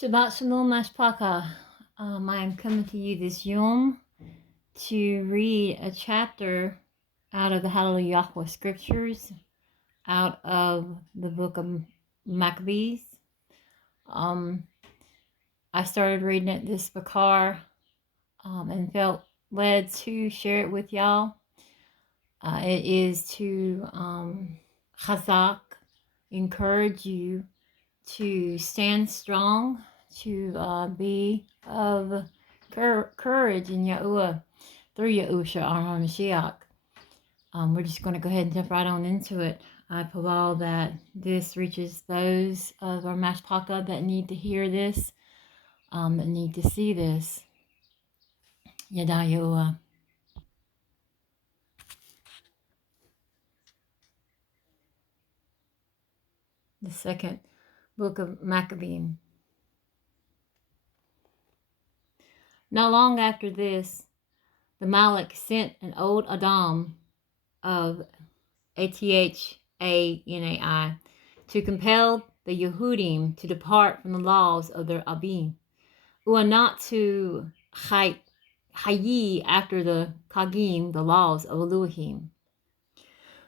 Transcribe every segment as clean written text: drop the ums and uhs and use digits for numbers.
Shabbat Shalom Mashpaka. I am coming to you this Yom to read a chapter out of the Hallelujah scriptures, out of the book of Maccabees. I started reading it this Bakar and felt led to share it with y'all. It is to chazak, encourage you to stand strong, to be of courage in Yahuwah through Yahushua our Mashiach. We're just going to go ahead and jump right on into it. I pray that this reaches those of our Mashpaka that need to hear this, that need to see this. Yada Yahuwah. The second book of Maccabees. Not long after this, the Malak sent an old Adam of KH'Y to compel the Yehudim to depart from the laws of their Abim, or not to Hayy after the Kagim, the laws of Elohim,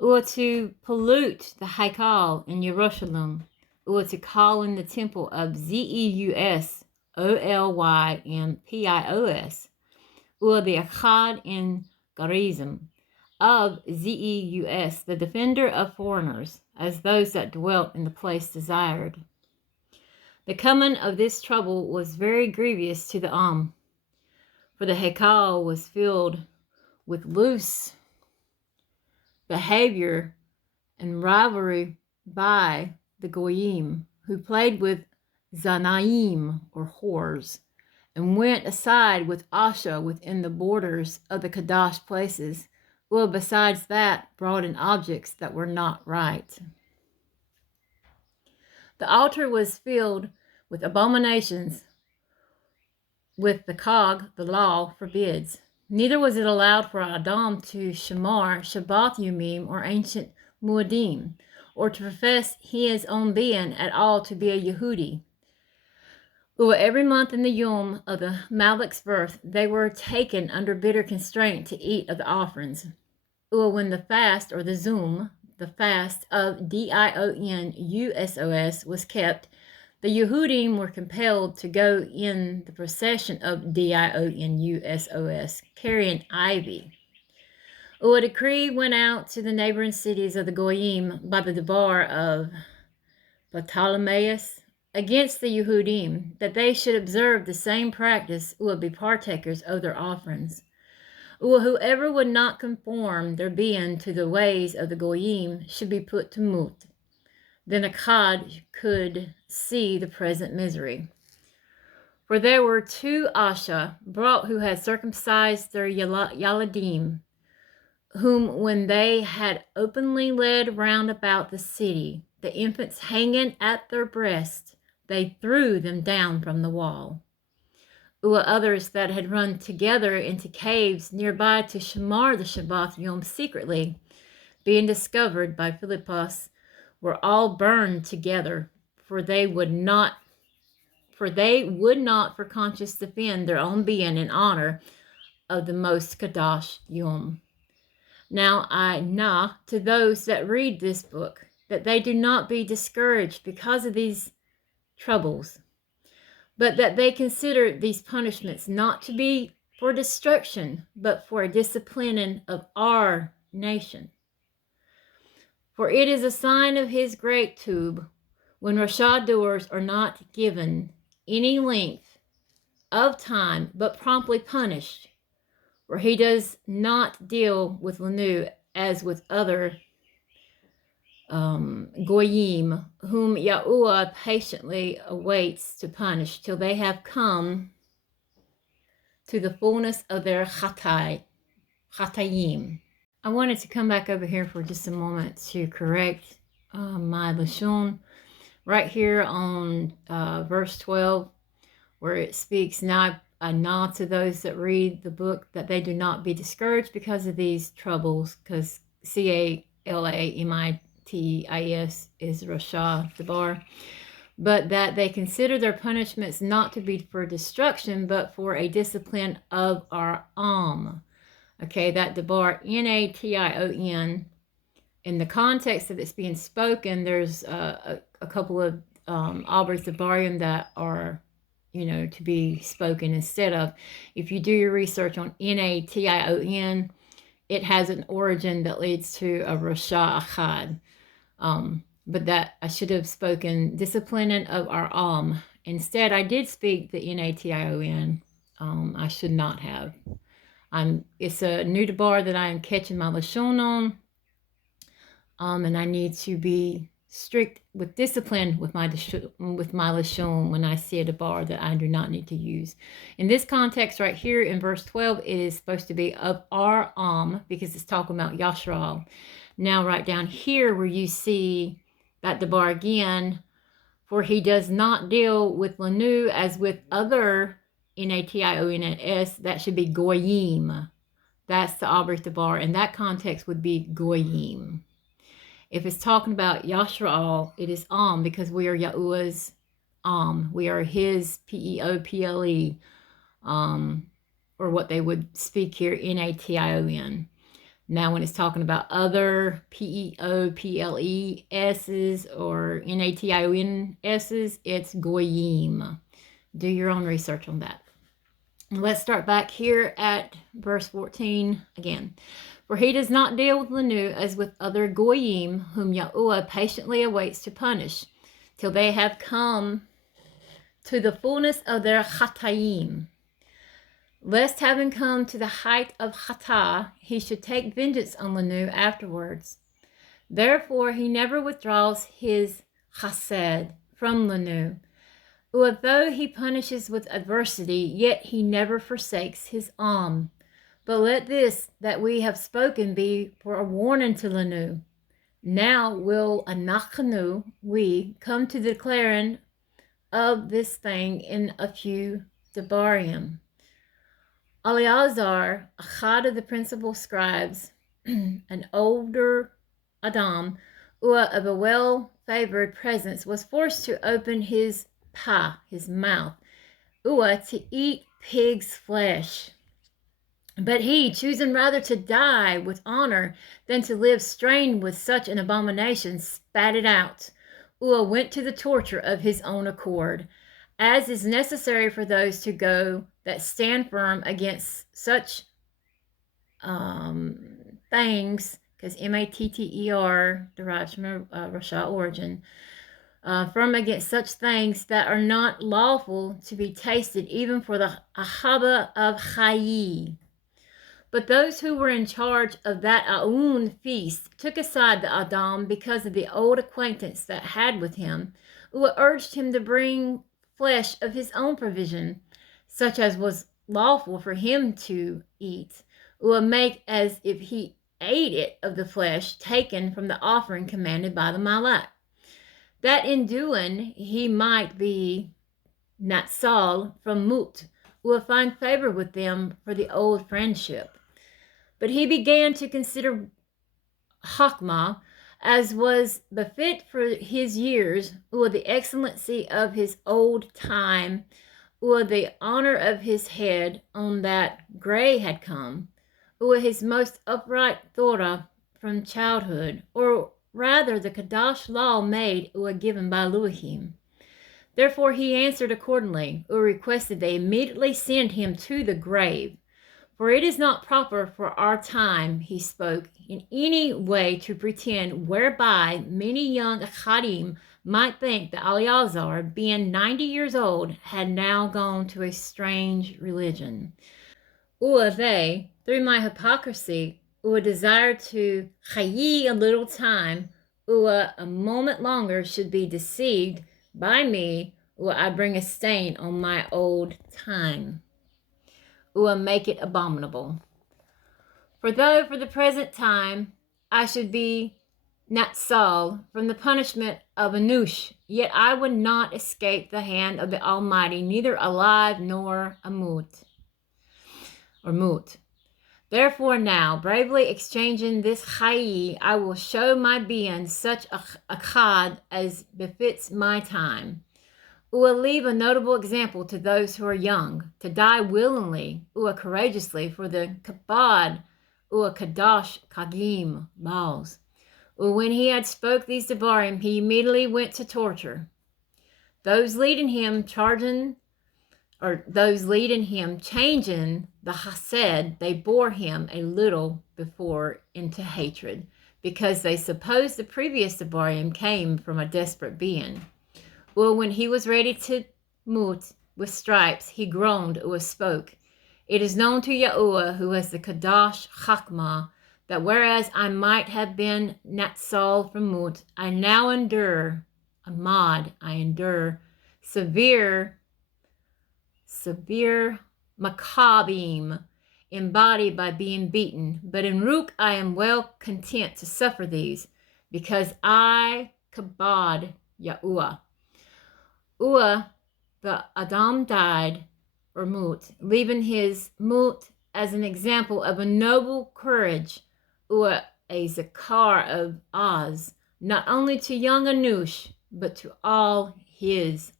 or to pollute the Haikal in Jerusalem, or to call in the temple of Zeus, Oly and Pios, or the Akkad in Gerizim, of Zeus, the defender of foreigners, as those that dwelt in the place desired. The coming of this trouble was very grievous to the for the Haikal was filled with loose behavior and rivalry by the Goyim, who played with Zanaim, or whores, and went aside with Asha within the borders of the Kadash places, or besides that brought in objects that were not right. The altar was filled with abominations, with the Kag, the law, forbids. Neither was it allowed for Adam to shamar Shabbat Yomim or ancient Muadim, or to profess his own being at all to be a Yehudi. Or every month in the Yom of the Malak's birth, they were taken under bitter constraint to eat of the offerings. Or when the fast, or the Zoom, the fast of Dionus was kept, the Yehudim were compelled to go in the procession of Dionus, carrying ivy. Or a decree went out to the neighboring cities of the Goyim by the Debar of Ptolemaeus against the Yehudim, that they should observe the same practice or be partakers of their offerings. Or whoever would not conform their being to the ways of the Goyim should be put to mut. Then Akkad could see the present misery. For there were two Asha brought who had circumcised their Yaladim, whom when they had openly led round about the city, the infants hanging at their breasts, they threw them down from the wall. Or others that had run together into caves nearby to shamar the Shabbat Yom secretly, being discovered by Philippus, were all burned together, for they would not for conscience defend their own being in honor of the most Kadash Yom. Now I to those that read this book, that they do not be discouraged because of these troubles, but that they consider these punishments not to be for destruction, but for a disciplining of our nation. For it is a sign of his great tube when Rashad doers are not given any length of time, but promptly punished, for he does not deal with Lanu as with other Goyim, whom Yahuwah patiently awaits to punish till they have come to the fullness of their Chatayim. I wanted to come back over here for just a moment to correct my Lashon right here on verse 12, where it speaks, now I nod to those that read the book that they do not be discouraged because of these troubles, because CALAMITIS is Rasha Debar. but that they consider their punishments not to be for destruction, but for a discipline of our Okay, that dabar, N-A-T-I-O-N. In the context that it's being spoken, there's a couple of othars dabarium that are, to be spoken instead of. If you do your research on N-A-T-I-O-N, it has an origin that leads to a Rasha Achad. But that I should have spoken disciplining of our Instead, I did speak the N-A-T-I-O-N. I should not have. It's a new dabar that I am catching my lashon on. And I need to be strict with discipline with my lashon when I see a dabar that I do not need to use. In this context right here in verse 12, it is supposed to be of our because it's talking about Yashral. Now right down here where you see that dabar again, for he does not deal with lanu as with other N-A-T-I-O-N-S, that should be goyim. That's the Abrich dabar. In that context would be goyim. If it's talking about Yashral, it is because we are Yahuwah's we are his P-E-O-P-L-E, or what they would speak here, N-A-T-I-O-N. Now, when it's talking about other P-E-O-P-L-E-S's or N-A-T-I-O-N-S's, it's goyim. Do your own research on that. Let's start back here at verse 14 again. For he does not deal with lanu as with other goyim, whom Yahuwah patiently awaits to punish, till they have come to the fullness of their chatayim. Lest having come to the height of thay, he should take vengeance on lanu afterwards. Therefore he never withdraws his chesed from lanu. Although he punishes with adversity, yet he never forsakes his But let this that we have spoken be for a warning to lanu. Now will anachnu, we, come to the declaring of this thing in a few dabarim. Eleazar, Achad of the principal scribes, an older Adam, of a well-favored presence, was forced to open his his mouth, to eat pig's flesh. But he, choosing rather to die with honor than to live strained with such an abomination, spat it out. Went to the torture of his own accord, as is necessary for those to go that stand firm against such things, because M-A-T-T-E-R derives from a Rasha origin, firm against such things that are not lawful to be tasted, even for the ahaba of KH'Y. But those who were in charge of that Aun feast took aside the Adam because of the old acquaintance that had with him, who urged him to bring flesh of his own provision, such as was lawful for him to eat, or make as if he ate it of the flesh taken from the offering commanded by the Malak, that in doing he might be natsal from mut, or find favor with them for the old friendship. But he began to consider Hakma, as was befit for his years, or the excellency of his old time, or the honor of his head on that gray had come, or his most upright Torah from childhood, or rather the Kadash law made or given by Elohim. Therefore he answered accordingly, or requested they immediately send him to the grave. For it is not proper for our time, he spoke, in any way to pretend whereby many young Achadim might think that Eleazar, being 90 years old, had now gone to a strange religion. Or they, through my hypocrisy, or desire to chayi a little time, or a moment longer should be deceived by me, or I bring a stain on my old time, or make it abominable. For though for the present time I should be natsal from the punishment of anush, yet I would not escape the hand of the Almighty, neither alive nor mut. Therefore now, bravely exchanging this I will show my being such a chad as befits my time. will leave a notable example to those who are young, to die willingly, courageously, for the kabod, kadash kagim, balls. When he had spoke these devarim, he immediately went to torture. Those leading him changing the hased, they bore him a little before into hatred, because they supposed the previous devarim came from a desperate being. When he was ready to mut with stripes, he groaned spoke. It is known to Yahuwah, who has the Kadash Chakmah, that whereas I might have been natsal from mut, I now endure, I endure severe makabim, embodied by being beaten. But in Ruk I am well content to suffer these, because I kabod Yahuwah. The Adam died, or mut, leaving his mut as an example of a noble courage, a zakar of Oz, not only to young Anush, but to all his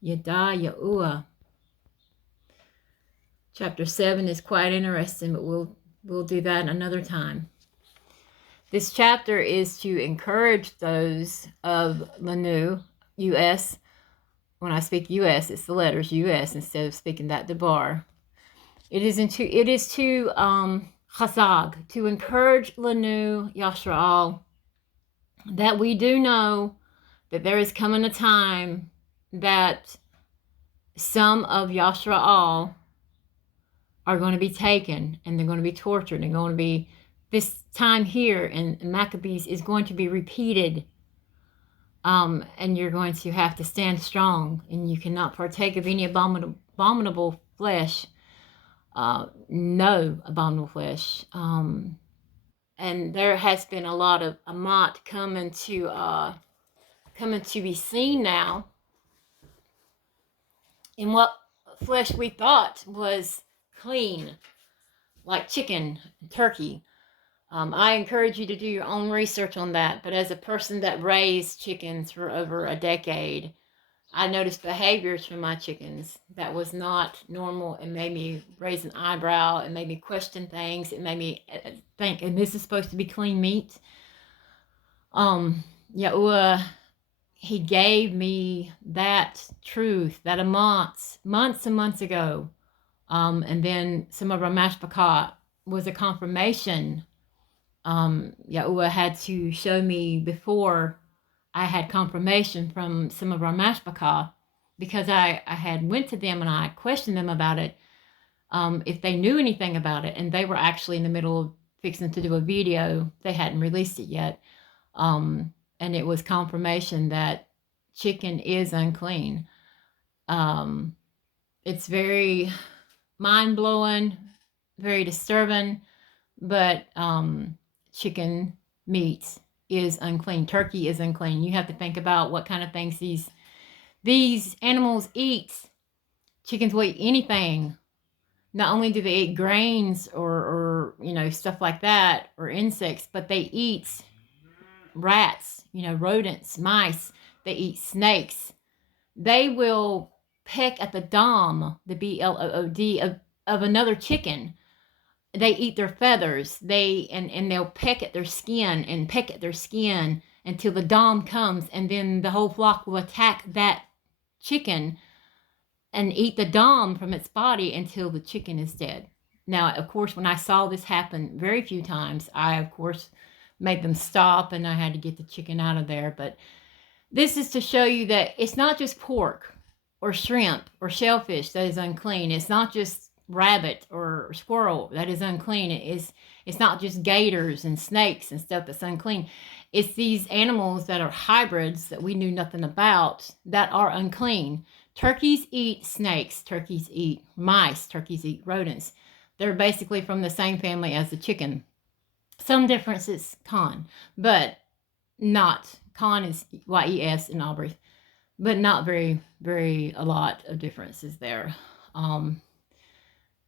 Yada Yahuwah. Chapter 7 is quite interesting, but we'll do that another time. This chapter is to encourage those of Lanu, U.S. When I speak U.S., it's the letters U.S. instead of speaking that debar. It is to chazag, to encourage Lanu Yashraal, that we do know that there is coming a time that some of Yashraal are going to be taken, and they're going to be tortured, and going to be, this time here in Maccabees is going to be repeated. And you're going to have to stand strong, and you cannot partake of any abominable flesh. No abominable flesh. And there has been a lot of amat coming to be seen now. In what flesh we thought was clean, like chicken, turkey. I encourage you to do your own research on that, but as a person that raised chickens for over a decade, I noticed behaviors from my chickens that was not normal. It made me raise an eyebrow. It made me question things. It made me think, and this is supposed to be clean meat? Yahuwah, he gave me that truth, that months and months ago. And then some of our mashpakah was a confirmation. Yahuwah had to show me before I had confirmation from some of our mashpakah, because I had went to them and I questioned them about it, if they knew anything about it, and they were actually in the middle of fixing to do a video. They hadn't released it yet, and it was confirmation that chicken is unclean. It's very mind-blowing, very disturbing, but chicken meat is unclean. Turkey is unclean. You have to think about what kind of things these animals eat. Chickens will eat anything. Not only do they eat grains or stuff like that, or insects, but they eat rats, rodents, mice. They eat snakes. They will peck at the dom, the B-L-O-O-D, of another chicken. They eat their feathers. And they'll peck at their skin and peck at their skin until the dom comes, and then the whole flock will attack that chicken and eat the dom from its body until the chicken is dead. Now, of course, when I saw this happen very few times, I, of course, made them stop, and I had to get the chicken out of there. But this is to show you that it's not just pork or shrimp or shellfish that is unclean. It's not just rabbit or squirrel that is unclean. It's not just gators and snakes and stuff that's unclean. It's these animals that are hybrids that we knew nothing about that are unclean. Turkeys eat snakes. Turkeys eat mice. Turkeys eat rodents. They're basically from the same family as the chicken. Some differences, con, but not. Con is Y-E-S in Aubrey, but not very, very a lot of differences there.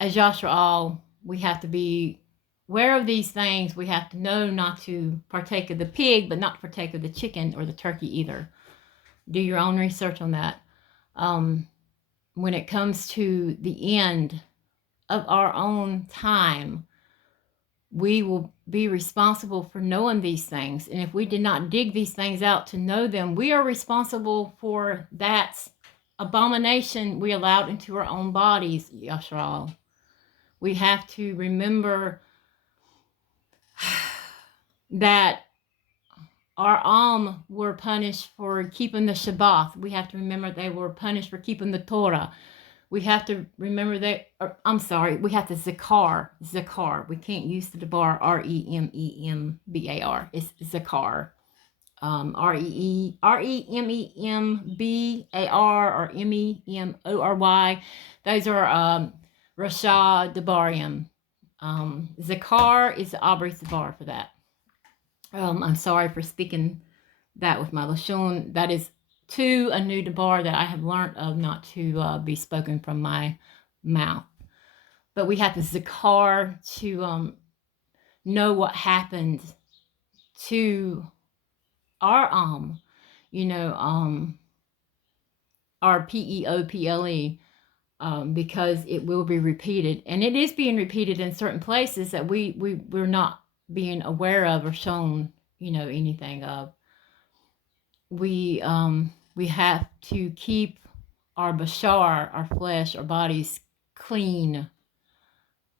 As Yashraal, we have to be aware of these things. We have to know not to partake of the pig, but not to partake of the chicken or the turkey either. Do your own research on that. When it comes to the end of our own time, we will be responsible for knowing these things. And if we did not dig these things out to know them, we are responsible for that abomination we allowed into our own bodies, Yashral. We have to remember that our were punished for keeping the Shabbat. We have to remember they were punished for keeping the Torah. We have to remember we have to Zakar. We can't use the Debar, Remembar. It's Zakar. Remembar or Memory. Those are Rasha Debarim. Zakar is the Abri Zabar for that. I'm sorry for speaking that with my Lashon. That is a new debar that I have learned of not to be spoken from my mouth. But we have to zakar to know what happened to our our People, because it will be repeated, and it is being repeated in certain places that we're not being aware of or shown anything of. We have to keep our bashar, our flesh, our bodies clean.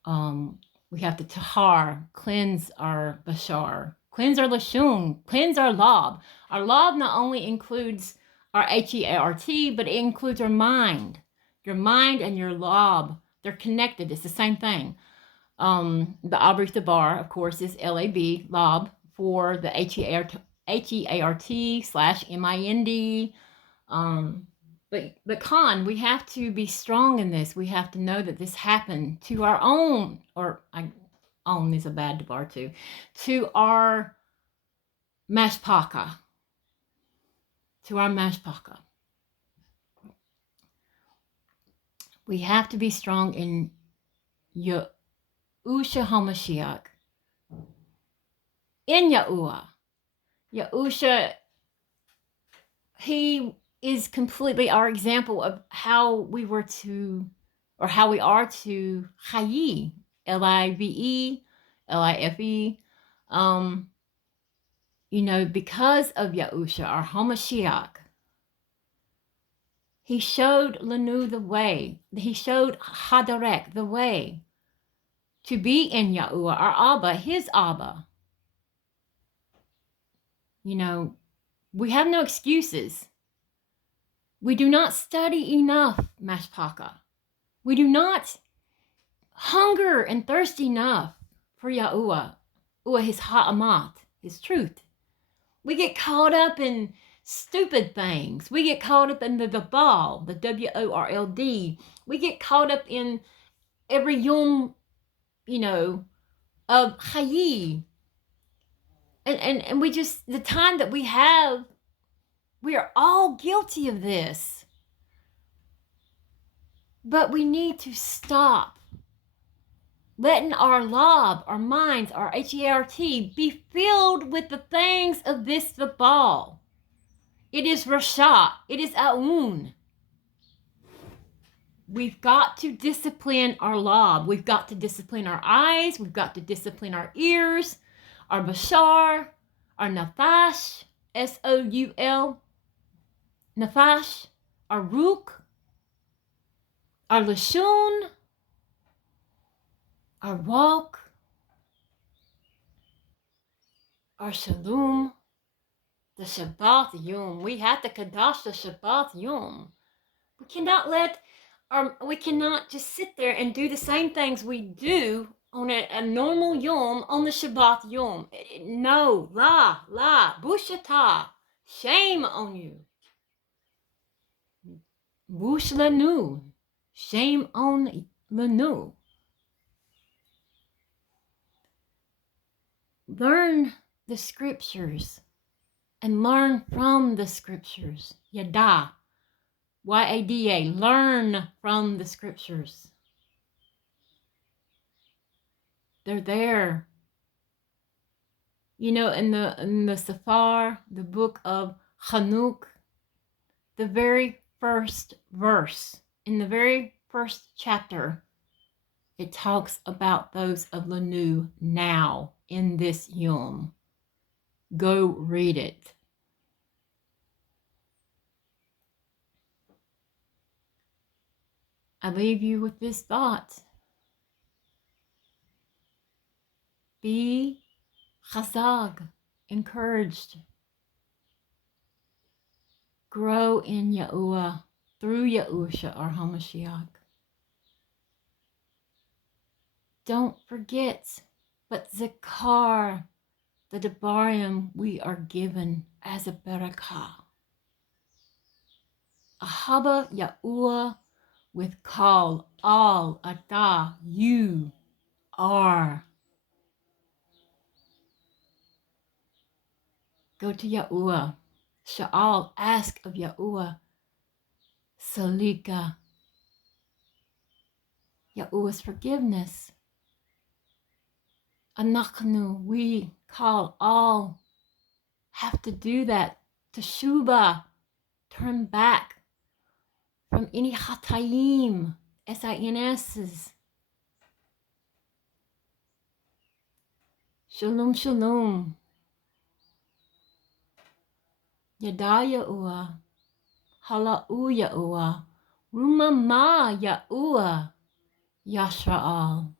We have to tahar, cleanse our bashar, cleanse our lashun, cleanse our lob. Our lob not only includes our heart, but it includes our mind. Your mind and your lob, they're connected. It's the same thing. The Abrith Dabar, of course, is LAB, lob, for the HEART/MIND. But Khan, we have to be strong in this. We have to know that this happened to our own, own is a bad debar too, to our mashpaka. To our mashpaka. We have to be strong in Yahushua HaMashiach. In Yahuwah. Yahusha, he is completely our example of how we are to KH'Y, LIVE, LIFE. Because of Yahusha, our Hamashiach, he showed Lanu the way. He showed Hadarek the way to be in Yahuwah, our Abba, his Abba. We have no excuses. We do not study enough, Mashpaka. We do not hunger and thirst enough for Yahuwah, his ha'amat, his truth. We get caught up in stupid things. We get caught up in the WORLD, the WORLD. We get caught up in every yom, of Chayi. And we just, the time that we have, we are all guilty of this. But we need to stop letting our lob, our minds, our HEART be filled with the things of this Vabal. It is Rasha. It is Aun. We've got to discipline our lob. We've got to discipline our eyes. We've got to discipline our ears, our bashar, our nafash, SOUL, nafash, our rook, our lashon, our walk, our shalom, the Shabbat Yom. We have to kadash the Shabbat Yom. We cannot just sit there and do the same things we do on a normal Yom on the Shabbat Yom. No, bushata, shame on you. Bush lanu, shame on lanu. Learn the scriptures and learn from the scriptures. Yada. YADA, learn from the scriptures. They're there. In the Safar, the book of Chanuk, the very first verse, in the very first chapter, it talks about those of Lanu now in this Yom. Go read it. I leave you with this thought. Be chazag, encouraged. Grow in Yahuwah through Yahusha, our HaMashiach. Don't forget, but Zakar, the Devarim we are given as a barakah. Ahaba Yahuwah with call, all, atah, you are. Go to Yahuwah. Sha'al, ask of Yahuwah. Salika, Yahuwah's forgiveness. Anachnu, we call all, have to do that. Teshuba, turn back from any hatayim, SINS's. Shalom, shalom. Yada Yahuwah, Hala'u Yahuwah, Rumama Yahuwah, Yashra'al.